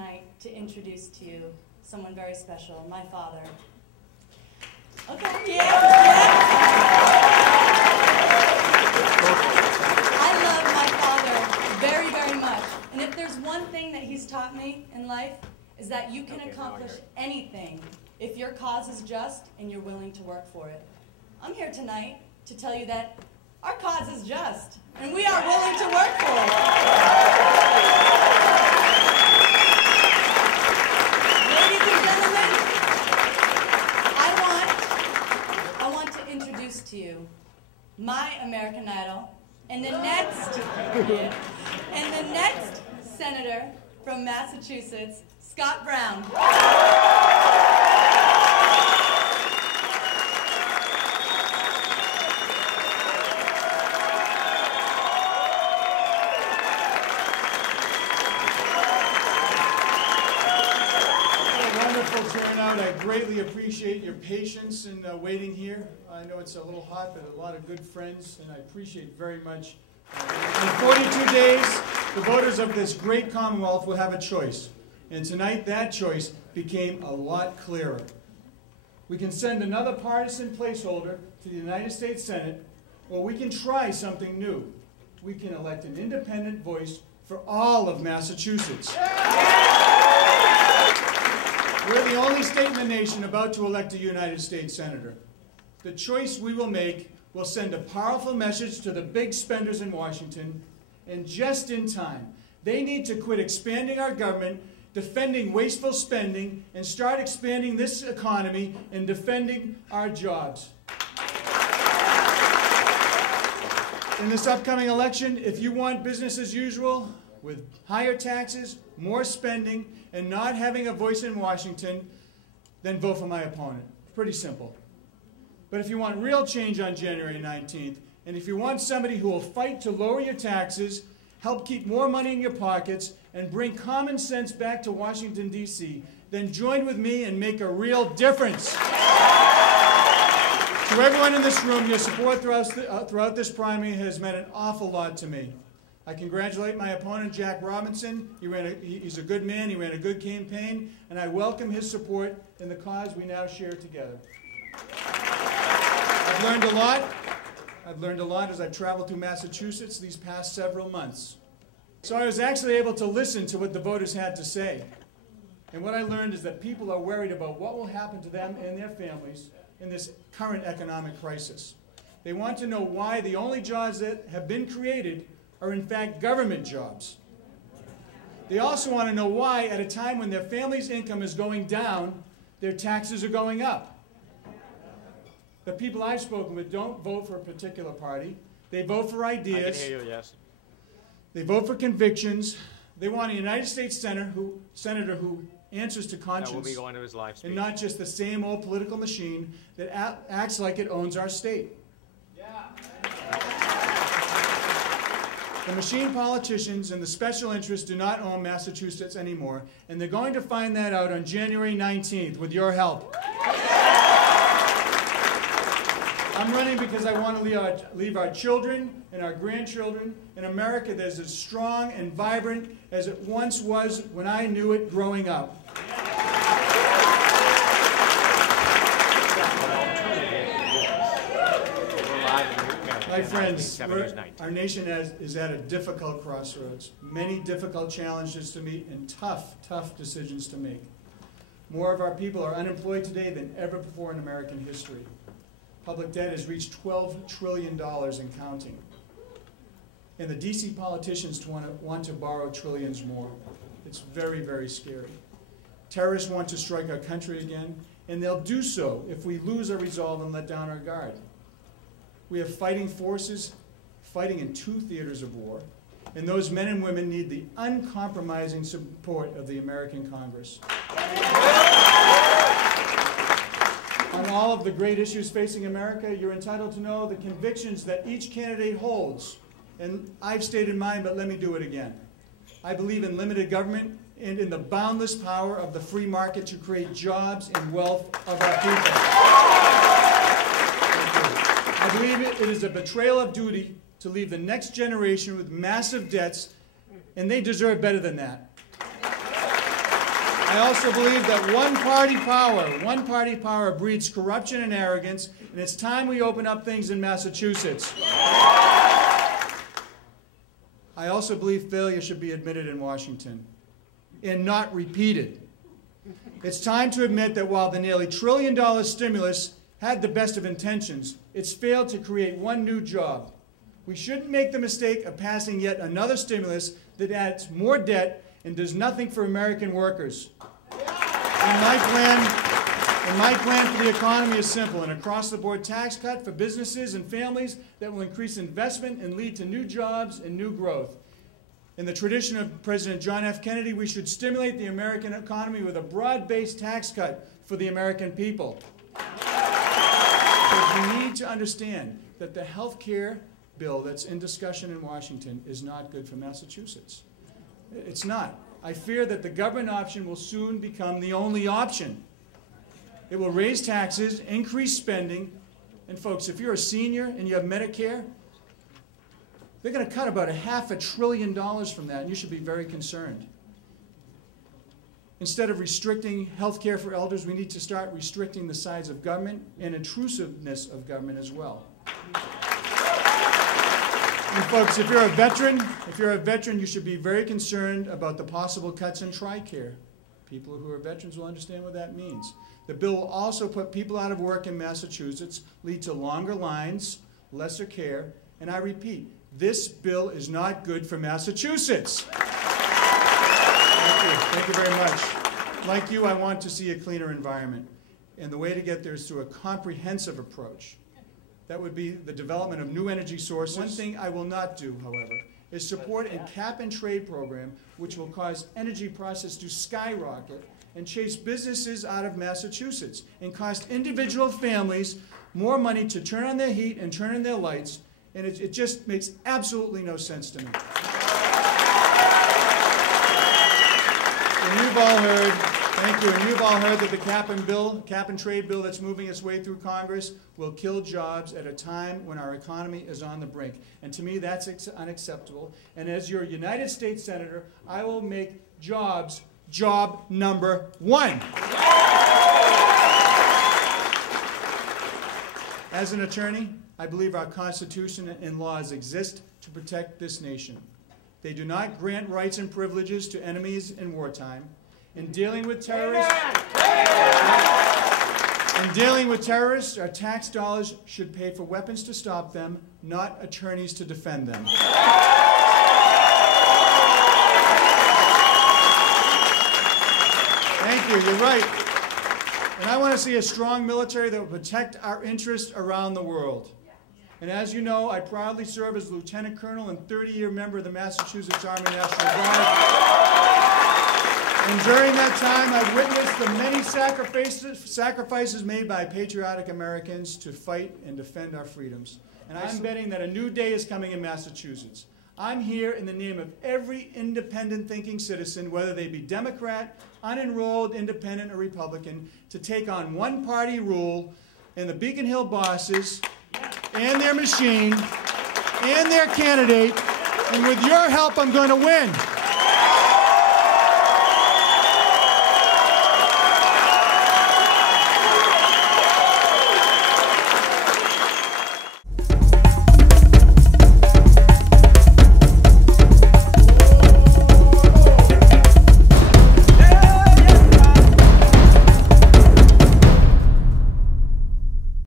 tonight to introduce to you someone very special, my father. Okay, yeah. I love my father very, very much. And if there's one thing that he's taught me in life, is that you can accomplish anything if your cause is just and you're willing to work for it. I'm here tonight to tell you that our cause is just, and we are willing to work for it. Ladies and gentlemen, I want to introduce to you my American Idol, and the next senator from Massachusetts, Scott Brown. I greatly appreciate your patience in waiting here. I know it's a little hot, but a lot of good friends, and I appreciate very much. In 42 days, the voters of this great Commonwealth will have a choice. And tonight, that choice became a lot clearer. We can send another partisan placeholder to the United States Senate, or we can try something new. We can elect an independent voice for all of Massachusetts. We're the only state in the nation about to elect a United States Senator. The choice we will make will send a powerful message to the big spenders in Washington, and just in time. They need to quit expanding our government, defending wasteful spending, and start expanding this economy and defending our jobs. In this upcoming election, if you want business as usual, with higher taxes, more spending, and not having a voice in Washington, then vote for my opponent. Pretty simple. But if you want real change on January 19th, and if you want somebody who will fight to lower your taxes, help keep more money in your pockets, and bring common sense back to Washington, D.C., then join with me and make a real difference. To everyone in this room, your support throughout this primary has meant an awful lot to me. I congratulate my opponent, Jack Robinson. He's a good man. He ran a good campaign, and I welcome his support in the cause we now share together. I've learned a lot. I've learned a lot as I've traveled through Massachusetts these past several months. So I was actually able to listen to what the voters had to say. And what I learned is that people are worried about what will happen to them and their families in this current economic crisis. They want to know why the only jobs that have been created are in fact government jobs. They also want to know why, at a time when their family's income is going down, their taxes are going up. The people I've spoken with don't vote for a particular party. They vote for ideas. I can hear you, yes. They vote for convictions. They want a United States senator who answers to conscience. That will be going to his live speech. And not just the same old political machine that acts like it owns our state. The machine politicians and the special interests do not own Massachusetts anymore, and they're going to find that out on January 19th with your help. I'm running because I want to leave our children and our grandchildren in America that is as strong and vibrant as it once was when I knew it growing up. My friends, our nation is at a difficult crossroads. Many difficult challenges to meet and tough decisions to make. More of our people are unemployed today than ever before in American history. Public debt has reached $12 trillion and counting. And the DC politicians want to borrow trillions more. It's very, very scary. Terrorists want to strike our country again, and they'll do so if we lose our resolve and let down our guard. We have fighting forces fighting in 2 theaters of war, and those men and women need the uncompromising support of the American Congress. On all of the great issues facing America, you're entitled to know the convictions that each candidate holds. And I've stated mine, but let me do it again. I believe in limited government and in the boundless power of the free market to create jobs and wealth of our people. I believe it is a betrayal of duty to leave the next generation with massive debts, and they deserve better than that. also believe that one-party power breeds corruption and arrogance, and it's time we open up things in Massachusetts. I also believe failure should be admitted in Washington and not repeated. It's time to admit that while the nearly $1 trillion stimulus had the best of intentions, it's failed to create one new job. We shouldn't make the mistake of passing yet another stimulus that adds more debt and does nothing for American workers. And my plan for the economy is simple: an across-the-board tax cut for businesses and families that will increase investment and lead to new jobs and new growth. In the tradition of President John F. Kennedy, we should stimulate the American economy with a broad-based tax cut for the American people. Because we need to understand that the health care bill that's in discussion in Washington is not good for Massachusetts. It's not. I fear that the government option will soon become the only option. It will raise taxes, increase spending, and folks, if you're a senior and you have Medicare, they're going to cut about $500 billion from that, and you should be very concerned. Instead of restricting health care for elders, we need to start restricting the size of government and intrusiveness of government as well. And folks, if you're a veteran, you should be very concerned about the possible cuts in TRICARE. People who are veterans will understand what that means. The bill will also put people out of work in Massachusetts, lead to longer lines, lesser care, and I repeat, this bill is not good for Massachusetts. Thank you very much. Like you, I want to see a cleaner environment. And the way to get there is through a comprehensive approach. That would be the development of new energy sources. One thing I will not do, however, is support a cap-and-trade program which will cause energy prices to skyrocket and chase businesses out of Massachusetts and cost individual families more money to turn on their heat and turn on their lights, and it just makes absolutely no sense to me. And you've all heard, thank you, and you've all heard that the cap-and-trade bill that's moving its way through Congress will kill jobs at a time when our economy is on the brink. And to me, that's unacceptable. And as your United States Senator, I will make jobs job number one. As an attorney, I believe our Constitution and laws exist to protect this nation. They do not grant rights and privileges to enemies in wartime. In dealing with terrorists, our tax dollars should pay for weapons to stop them, not attorneys to defend them. Thank you, you're right. And I want to see a strong military that will protect our interests around the world. And as you know, I proudly serve as Lieutenant Colonel and 30-year member of the Massachusetts Army National Guard. And during that time, I've witnessed the many sacrifices made by patriotic Americans to fight and defend our freedoms. And I'm betting that a new day is coming in Massachusetts. I'm here in the name of every independent thinking citizen, whether they be Democrat, unenrolled, independent, or Republican, to take on one-party rule and the Beacon Hill bosses and their machine and their candidate. And with your help, I'm going to win.